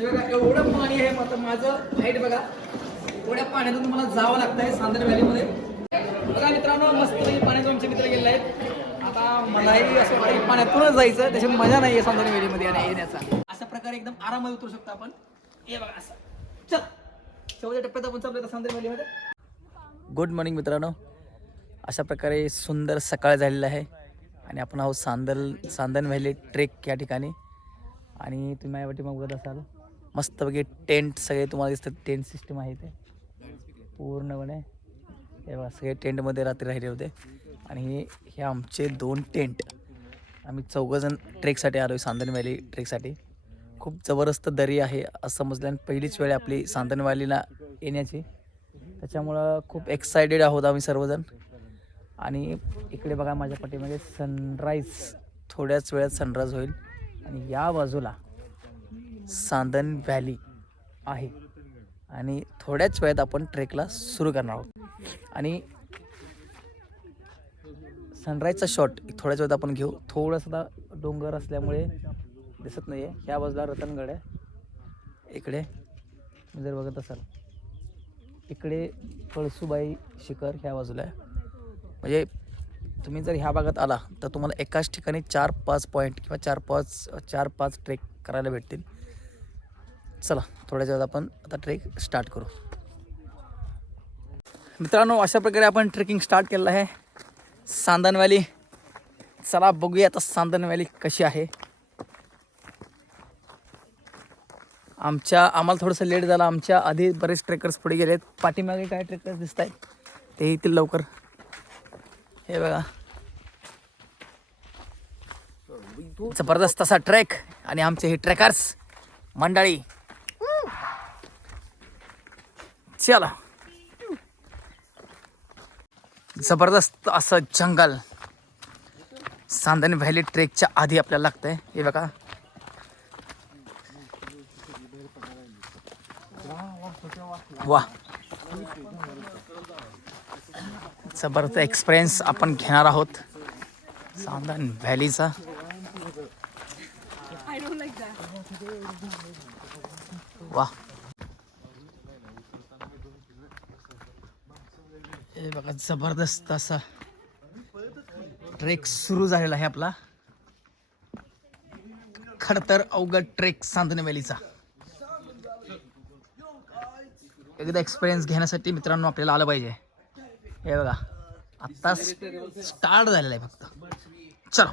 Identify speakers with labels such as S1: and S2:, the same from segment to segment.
S1: हे बघा एवढं पाणी आहे मात्र माझं हाईट बघा. एवढ्या पाण्यातून मला जावं लागतंय सांदर व्हॅलीमध्ये बघा मित्रांनो मस्त पाण्यात आमचे मित्र गेले आहेत. आता मलाही असं वाटतं पाण्यातूनच जायचं त्याची मजा नाही आहे सांदर व्हॅलीमध्ये आणि येण्याचा. अशा प्रकारे एकदम आरामात उतरू शकतो आपण. हे बघा असं. चल. शेवटच्या टप्प्यात आपण चालू सांदर व्हॅलीमध्ये गुड मॉर्निंग मित्रांनो. अशा प्रकारे सुंदर सकाळ झालेला आहे आणि आपण आहोत सांदल सांदन व्हॅली ट्रेक या ठिकाणी. आणि तुम्ही माझ्या मग बघत असाल. मस्तपैकी टेंट सगळे तुम्हाला दिसतात टेंट सिस्टम आहे ते पूर्णपणे. हे बघा सगळे टेंटमध्ये रात्री राहिले होते. आणि हे आमचे दोन टेंट. आम्ही चौघंजण ट्रेकसाठी आलो आहे सांदन व्हॅली ट्रेकसाठी. खूप जबरदस्त दरी आहे असं समजलं आणि पहिलीच वेळ आपली सांदन व्हॅलीला येण्याची. त्याच्यामुळं खूप एक्सायटेड आहोत आम्ही सर्वजण. आणि इकडे बघा माझ्या पाठीमध्ये सनराईज थोड्याच वेळात सनराईज होईल. आणि या बाजूला सांदन व्हॅली आहे. आणि थोड्याच वेळात आपण ट्रेकला सुरू करणार आहोत. आणि सनराईजचा शॉट थोड्याच वेळात आपण घेऊ. थोडासा डोंगर असल्यामुळे दिसत नाही आहे ह्या बाजूला रतनगड आहे. इकडे जर बघत असाल इकडे कळसुबाई शिखर ह्या बाजूला आहे. म्हणजे तुम्ही जर ह्या भागात आला तर तुम्हाला एकाच ठिकाणी चार पाच पॉईंट किंवा चार पाच चार पाच ट्रेक करायला भेटतील. चला थोड्याच वेळात आपण आता ट्रेक स्टार्ट करू. मित्रांनो अशा प्रकारे आपण ट्रेकिंग स्टार्ट केलेलं आहे. सांदन व्हॅली चला बघूया आता सांदन व्हॅली कशी आहे. आमच्या आम्हाला थोडंसं लेट झालं. आमच्या आधी बरेच ट्रेकर्स पुढे गेले आहेत पाठीमागे काय ट्रेकर्स दिसत आहेत ते येतील लवकर. हे बघा. जबरदस्त असा ट्रॅक आणि आमचे हे ट्रेकर्स मंडळी. चला. जबरदस्त असं जंगल. सांदणी व्हॅली ट्रेकच्या आधी आपल्याला लागतंय. हे बघा. वा. जबरदस्त एक्सपिरियन्स आपण घेणार आहोत. सांदन व्हॅलीचा वा हे बघा जबरदस्त असा ट्रेक सुरू झालेला आहे आपला. खडतर अवघड ट्रेक सांदणे व्हॅलीचा एकदा एक्सपिरियन्स घेण्यासाठी मित्रांनो आपल्याला आलं पाहिजे. हे बघा आत्ता स्टार्ट झालेला आहे फक्त. चलो.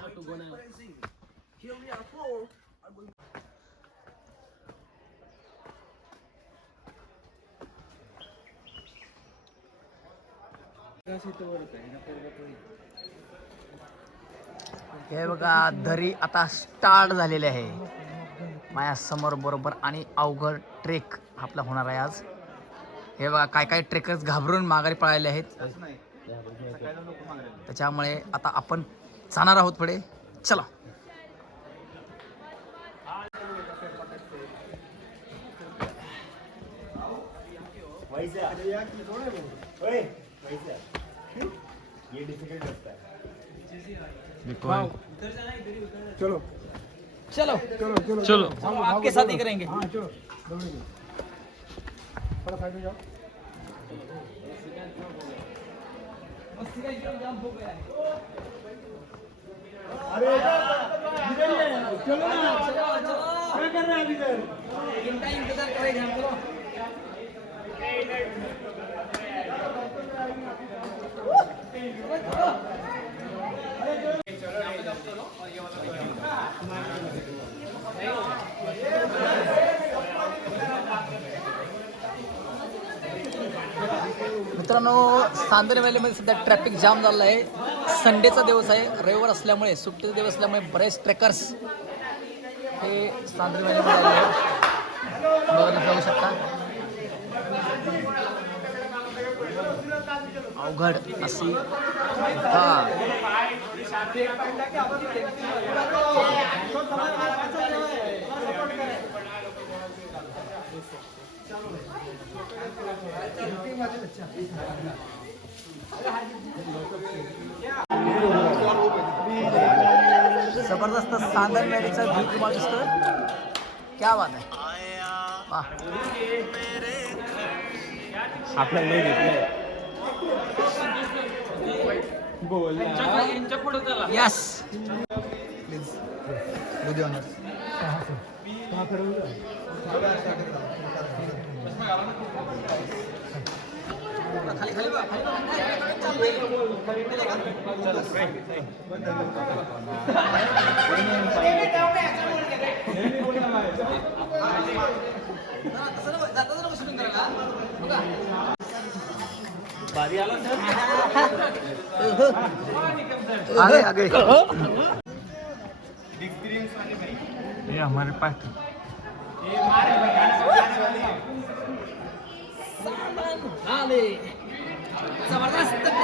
S1: हे बघा दरी आता स्टार्ट झालेली आहे. माझ्यासमोर बरोबर आणि अवघड ट्रेक आपला होणार आहे आज. हे बघा काय काय ट्रेकर्स घाबरून माघारी पळाले आहेत. त्याच्यामुळे आता आपण जाणार आहोत पुढे. चला.
S2: चलो।
S1: चलो।
S2: चलो चलो
S3: चलो।
S1: हम आपके साथ ही करेंगे।
S2: हाँ चलो। दौड़ेंगे। थोड़ा साइड में जाओ। अरे इधर ही। है चलो ना। क्या कर रहे हैं इधर
S1: इनका इंतजार करेंगे। हम चलो मित्रांनो सांदर व्हॅलीमध्ये सध्या ट्रॅफिक जाम झालेला आहे संडेचा दिवस आहे. रविवार असल्यामुळे सुट्टीचा दिवस असल्यामुळे बरेच ट्रेकर्स हे सांदर व्हॅलीमध्ये आले बघायला जाऊ शकता अवघड अशी हा जबरदस्त सांदन व्हॅलीचा व्ह्यू तुम्हाला दिसतोय. क्या बात आहे. वा
S2: आपल्याला नाही घेतलंय बोल
S1: यस खाली खाली खाली
S2: ये हमारे पास
S1: जबरदस्त करत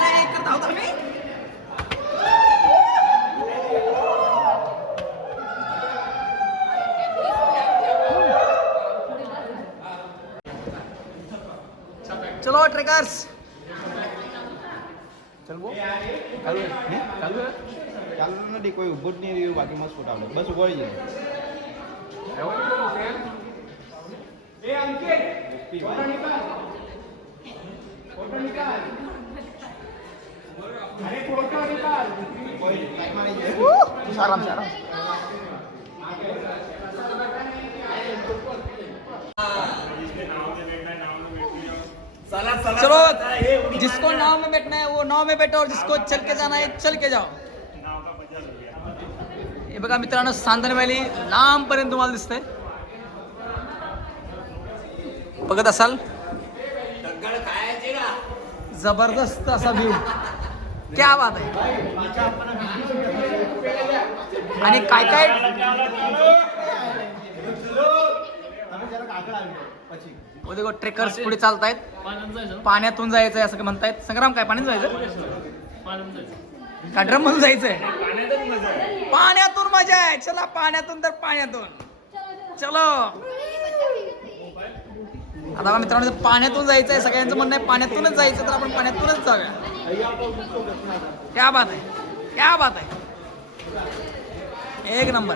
S1: चलो ट्रेकर्स
S3: ચાલુ ચાલુ ચાલુ નથી કોઈ ઊભું જ નહીં રહ્યું બાકી મસ્ત ફૂટ આવડે. બસ ઊભો જાય.
S1: એ સારા चलो जिसको नाव में बैठना है वो नाव में बैठो और जिसको चल के जाना है चल के जाओ। हे बघा मित्रांनो सांदण व्हॅली लांबपर्यंत तुम्हाला दिसतंय. बघत असाल? जबरदस्त असा व्ह्यू क्या बात आहे. आणि काय काय? ओ देखो ट्रेकर्स पुढे चालतायत. पाण्यातून जायचंय असं म्हणतायत? संग्राम काय पाण्यात जायचं? का ड्रम मधून जायचंय? पाण्यातून मजा आहे. चला पाण्यातून तर पाण्यातून. चलो. आता मित्रांनो पाण्यातून जायचंय. सगळ्यांचं म्हणणं आहे पाण्यातूनच जायचं तर आपण पाण्यातूनच जाऊया. क्या बात आहे. क्या बात आहे. एक नंबर.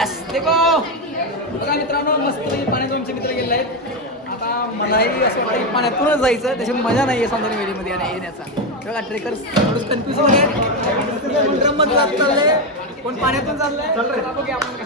S1: यस देखो. बघा मित्रांनो मस्त पाण्यात आमचे मित्र गेले आहेत. आता मलाही असं वाटतं पाण्यातूनच जायचं त्याची मजा नाही आहे सौंदर्य वेळीमध्ये आणि येण्याचा. बघा ट्रेकर्स थोडंच कन्फ्युज आहे. ड्रममध्ये जात चाललंय कोण पाण्यातून चाललंय बघूया आपण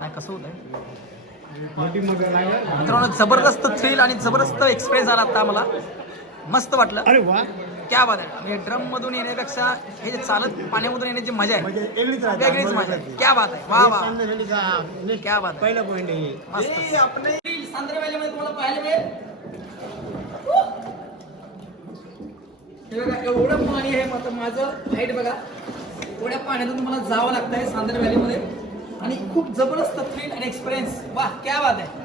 S1: काय कसं होतंय मित्रांनो जबरदस्त थ्रिल आणि जबरदस्त एक्सपिरियन्स आला आता मला मस्त वाटलं.
S2: अरे वा.
S1: क्या बात आहे. म्हणजे ड्रम मधून येण्यापेक्षा हे जे चालत पाण्यामधून येण्याची मजा आहे.
S2: म्हणजे वेगळीच
S1: मजा आहे. क्या बात आहे. वा वा. क्या बात
S2: पहिला पॉईंट आहे.
S1: मस्त. आपले सांद्रे व्हॅलीमध्ये तुम्हाला पाहायला मिळेल. बघा एवढं पाणी आहे मात्र माझं. हाईट बघा. एवढ्या पाण्यातून तुम्हाला जावं लागतंय सांद्रे व्हॅलीमध्ये आणि खूप जबरदस्त थ्रिल आणि एक्सपिरियन्स वा क्या बात आहे.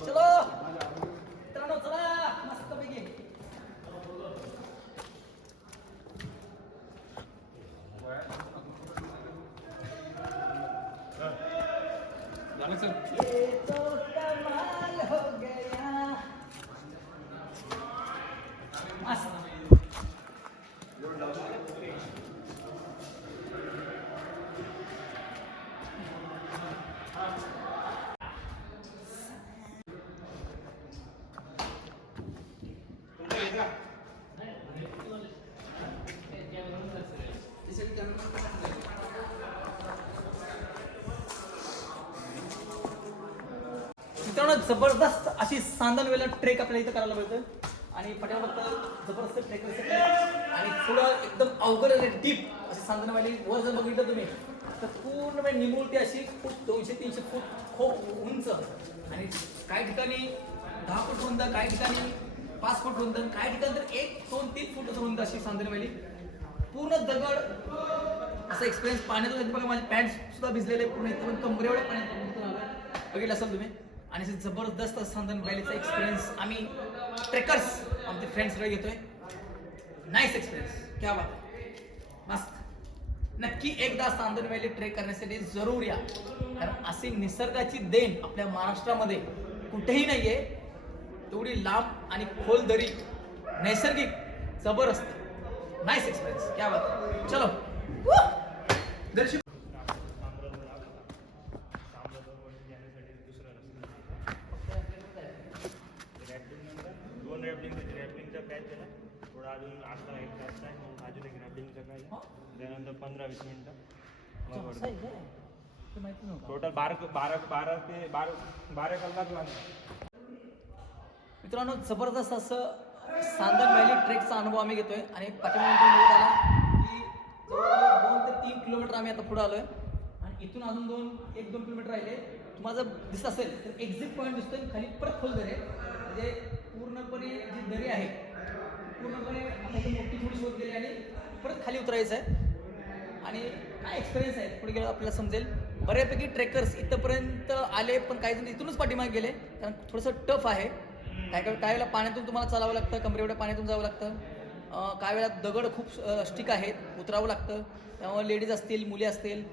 S1: चलो. मित्रांनो चला. मस्त पैकी. हो मस्त. मित्रांनो जबरदस्त अशी सांदनवेला ट्रेक आपल्याला इथं करायला मिळतं आणि पट्यावरत जबरदस्त ट्रेक आणि पुढं एकदम अवघड आणि डीप अशी सांदनवाली वर जर बघितलं तुम्ही तर पूर्ण निमुळती अशी फूट दोनशे तीनशे फूट खूप उंच. आणि काही ठिकाणी दहा फूट रुंद काही ठिकाणी पाच फूट रुंद काही ठिकाणी तर एक दोन तीन फूट रुंद अशी सांदनवाली पूर्ण दगड असा एक्सपिरियन्स पाण्यात बघा माझे पॅन्ट सुद्धा भिजलेले पूर्ण एकदम पण पाण्यात बघितलं असाल तुम्ही? आणि असं जबरदस्त सांदन व्हॅलीचा एक्सपिरियन्स आम्ही ट्रेकर्स आमचे फ्रेंड्स सगळे घेतोय. नाईस एक्सपिरियन्स क्या बात आहे. मस्त. नक्की एकदा सांदन व्हॅली ट्रेक करण्यासाठी जरूर या. कारण अशी निसर्गाची देण आपल्या महाराष्ट्रामध्ये कुठेही नाहीये. एवढी लांब आणि खोल दरी नैसर्गिक जबरदस्त. नाईस एक्सपिरियन्स क्या बात चलो. Woo!
S2: दोन रॅपलिंग रॅपलिंगचा पॅच आहे ना थोडा अजून अर्धा एक तास आहे मग अजून एक रॅपलिंगचा पॅच
S1: हा.
S2: आहे त्यानंतर पंधरा वीस मिनिटं.
S1: काय?
S2: टोटल बारा बारा बारा ते बारा बारा कलाक लागणार
S1: मित्रांनो जबरदस्त असं सांदन व्हॅली ट्रेकचा अनुभव आम्ही घेतोय. आणि आला की जवळजवळ दोन ते तीन किलोमीटर आम्ही आता पुढे आलोय. आणि इथून अजून दोन एक दोन किलोमीटर राहिले. तुम्हाला जर दिसत असेल तर एक्झिट पॉईंट दिसतोय खाली परत खोल आहे म्हणजे पूर्णपणे जी दरी आहे पूर्णपणे मोठी थोडी शोध गेली आणि परत खाली उतरायचं आहे. आणि काय एक्सपिरियन्स आहे? पुढे गेलं आपल्याला समजेल. बऱ्यापैकी ट्रेकर्स इथंपर्यंत आले पण काही जण इथूनच पाठीमागे गेले. कारण थोडंसं टफ आहे. काय काय काय वेळेला पाण्यातून तुम्हाला चालावं लागतं? कमरे एवढ्या पाण्यातून जावं लागतं. काय वेळेला दगड खूप स्टिक आहेत उतरावं लागतं. त्यामुळे लेडीज असतील मुली असतील.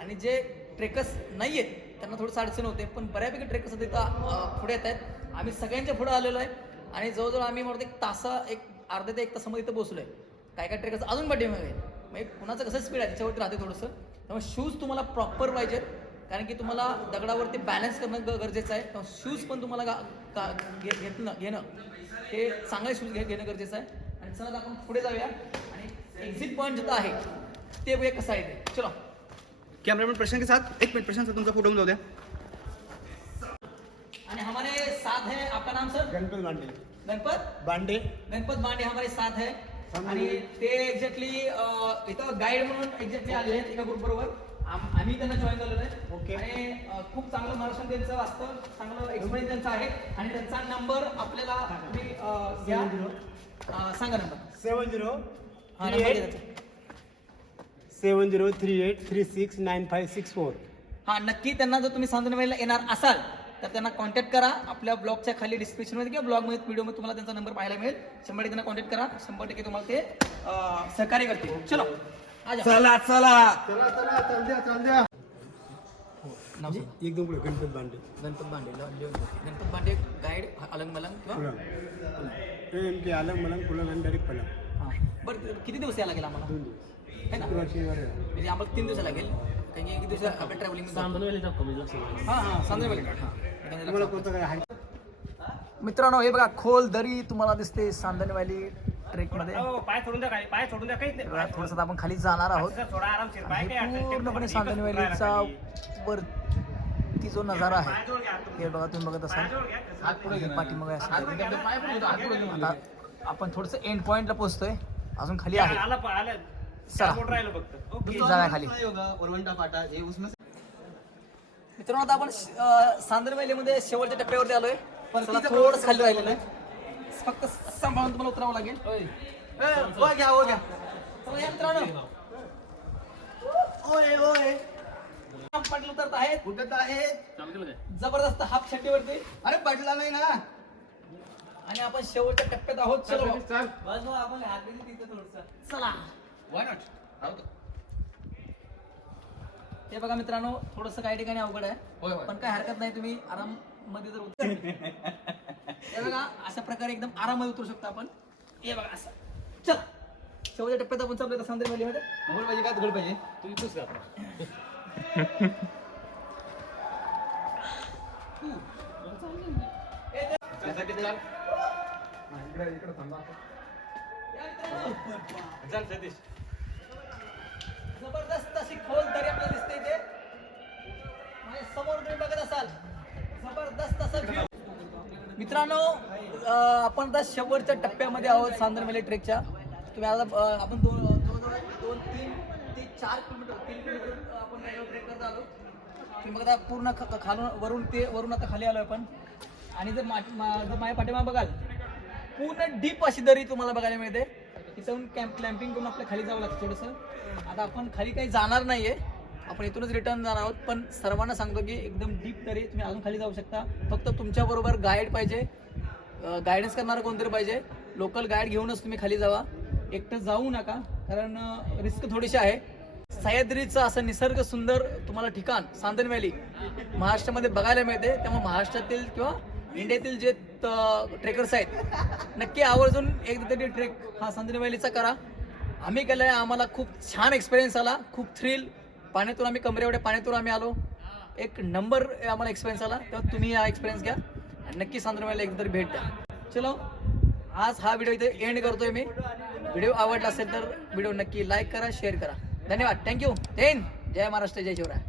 S1: आणि जे ट्रेकर्स नाही आहेत त्यांना थोडंसं अडचण होते. पण बऱ्यापैकी ट्रेकर्स तिथं पुढे येत आहेत. आम्ही सगळ्यांच्या पुढे आलेलो आहे. आणि जवळजवळ आम्ही म्हणतो एक तासा एक अर्धा ते एक तासामध्ये इथं पोहोचलो आहे काय काय ट्रेकर्स अजून पाठीमागे आहेत. म्हणजे कुणाचं कसं स्पीड आहे? त्याच्यावरती राहते थोडंसं. त्यामुळे शूज तुम्हाला प्रॉपर पाहिजेत. कारण की तुम्हाला दगडावरती बॅलन्स करणं गरजेचं आहे. त्यामुळे शूज पण तुम्हाला गा- का घे- घेतलं घेणं. हे चांगले शूज घे घेणं गरजेचं आहे. आणि चला आपण पुढे जाऊया. आणि एक्झिट पॉईंट जिथं आहे ते बघूया कसं आहे ते. चलो.
S3: कॅमेरामॅन प्रशांत के साथ एक मिनट प्रशांत सर तुमचा फोटो जाऊ द्या.
S1: साथ है आपका नाम सर?
S2: गणपत मांडे
S1: गणपत?
S2: बांडे।
S1: गणपत मांडे हमारे साथ है। आणि ते एक्झॅक्टली इथं गाईड म्हणून एक्झॅक्टली आलेले आहेत एका ग्रुप बरोबर. आम- आम्ही त्यांना जॉईन झालेलो आहे.
S2: Okay.
S1: आणि खूप चांगलं महाराष्ट्र त्यांचं वास्तव चांगलं एक्सपिरियन्स त्यांचा आहे. आणि त्यांचा नंबर आपल्याला तुम्ही घ्या. सांगा नंबर
S4: सेवन झिरो
S1: हा.
S4: Seven zero three eight three six nine five six four
S1: हा नक्की त्यांना जर तुम्ही सांगलीला येणार असाल तर त्यांना कॉन्टॅक्ट करा आपल्या ब्लॉगच्या खाली डिस्क्रिप्शनमध्ये किंवा ब्लॉगमध्ये व्हिडिओमध्ये तुम्हाला त्यांचा नंबर पाहायला मिळेल. शंभर टक्के त्यांना कॉन्टॅक्ट करा. शंभर टक्के तुम्हाला ते अं, सहकार्य करतील. चलो. आजा.
S4: चला चला.
S2: चला चला चल द्या चल द्या.
S1: नाव सांगा.
S4: एकदम पुढे गणपत बांडे
S1: गणपत बांडे ल- लिहून घ्या. गणपत बांडे गाईड अलंग मलंग किंवा
S4: कुलम ए एम के आणि डायरेक्ट पलंग.
S1: हां. बरं किती दिवस यायला लागेल आम्हाला?
S4: दोन दिवस.
S1: है ना? म्हणजे आम्हाला तीन दिवस लागेल. कारण की एक दिवस आपल्या ट्रॅव्हलिंग हां हां सांगलीवाली
S4: तुम्हाला कोणतं काय आहे?
S1: मित्रांनो हे बघा खोल दरी तुम्हाला दिसते सांदन व्हॅली ट्रेकमध्ये
S2: पाय सोडून द्या काही पाय सोडून द्या काहीच नाही.
S1: बघा, थोडंसं आपण खाली जाणार आहोत.
S2: थोडा आरामशीर पाय काय
S1: आणि
S2: अडचण
S1: पूर्णपणे
S2: नाही.
S1: सांदन व्हॅलीचा वरती जो नजारा आहे.
S2: घ्या
S1: हे बघा तुम्ही बघत असाल.
S2: जोड घ्या.
S1: हे पाठीमागे असं आता आपण थोडंसं एंड पॉइंटला पोहोचतोय. अजून खाली आहे.
S2: आला पा- आलं.
S1: चला.
S2: बोट राहिलं फक्त. ओके.
S1: जाऊया खाली. मित्रांनो आता आपण सांदर वेलीमध्ये शेवटच्या टप्प्यावरती आलोय. चला, थोडंसं खाली राहिलेलं आहे. फक्त सांभाळून तुम्हाला उतरावं लागेल. चला या मित्रांनो.
S3: ओय ओय.
S1: पाटील उतरत आहेत.
S3: कुठं आहेत.
S1: जबरदस्त हाफ छट्टीवरती
S3: अरे पडला नाही ना.
S1: आणि आपण शेवटच्या टप्प्यात आहोत. चलो.
S3: चल
S1: चला.
S3: वाय नॉट
S1: हे बघा मित्रांनो थोडस काही ठिकाणी अवघड आहे. पण काय हरकत नाही तुम्ही आराममध्ये जर उतर. हे बघा अशा प्रकारे एकदम आराममध्ये उतरू शकतो आपण. हे बघा असं. चल. शेवटच्या टप्प्यात आपण चाललोय सांदे मध्ये
S3: मोबाईल पाहिजे का? दगड पाहिजे. त्यासाठी चाल चल सतीश.
S1: जबरदस्त अशी खोल दरी आपल्याला दिसते इथे. म्हणजे समोर तुम्ही बघत असाल. जबरदस्त असं मित्रांनो आपण आता शेवटच्या टप्प्यामध्ये आहोत सांदरमेले ट्रेकच्या तुम्ही आता आपण दोन जवळजवळ दोन तीन ते चार किलोमीटर तीन किलोमीटर आपण ट्रेक करत आलो. तुम्ही बघा आता पूर्ण ख- खालून वरून ते वरून आता खाली आलो आपण. आणि जर मा जर माझ्या पाठीमा बघाल पूर्ण डीप अशी दरी तुम्हाला बघायला मिळते. तिथून कॅम्प क्लॅम्पिंग करून आपल्या खाली जावं लागतं थोडंसं. आता आपण खाली काही जाणार नाही आहे आपण इथूनच रिटर्न जाणार आहोत. पण सर्वांना सांगतो की एकदम डीप तरी तुम्ही अजून खाली जाऊ शकता. फक्त तुमच्याबरोबर गाईड पाहिजे. गायडन्स करणारं कोणतरी पाहिजे. लोकल गाईड घेऊनच तुम्ही खाली जावा. एकटं जाऊ नका कारण रिस्क थोडीशी आहे. सह्याद्रीचं असं निसर्ग सुंदर तुम्हाला ठिकाण सांदन व्हॅली महाराष्ट्रामध्ये बघायला मिळते. त्यामुळे महाराष्ट्रातील किंवा इंडियातील जे ट्रेकर्स आहेत नक्की आवर्जून एकदा तरी ट्रेक हा सांदन करा. आम्ही केलं आहे आम्हाला खूप छान एक्सपिरियन्स आला खूप थ्रिल पाण्यातून आम्ही कमरे एवढ्या पाण्यातून आम्ही आलो. एक नंबर आम्हाला एक्सपिरियन्स आला तेव्हा तुम्ही हा एक्सपिरियन्स घ्या. नक्की सांदन एकदा तरी भेट द्या. चलो आज हा व्हिडिओ इथे एंड करतोय मी. व्हिडिओ आवडला असेल तर व्हिडिओ नक्की लाईक करा शेअर करा. धन्यवाद. थँक्यू जय जय महाराष्ट्र. जय शिवराय.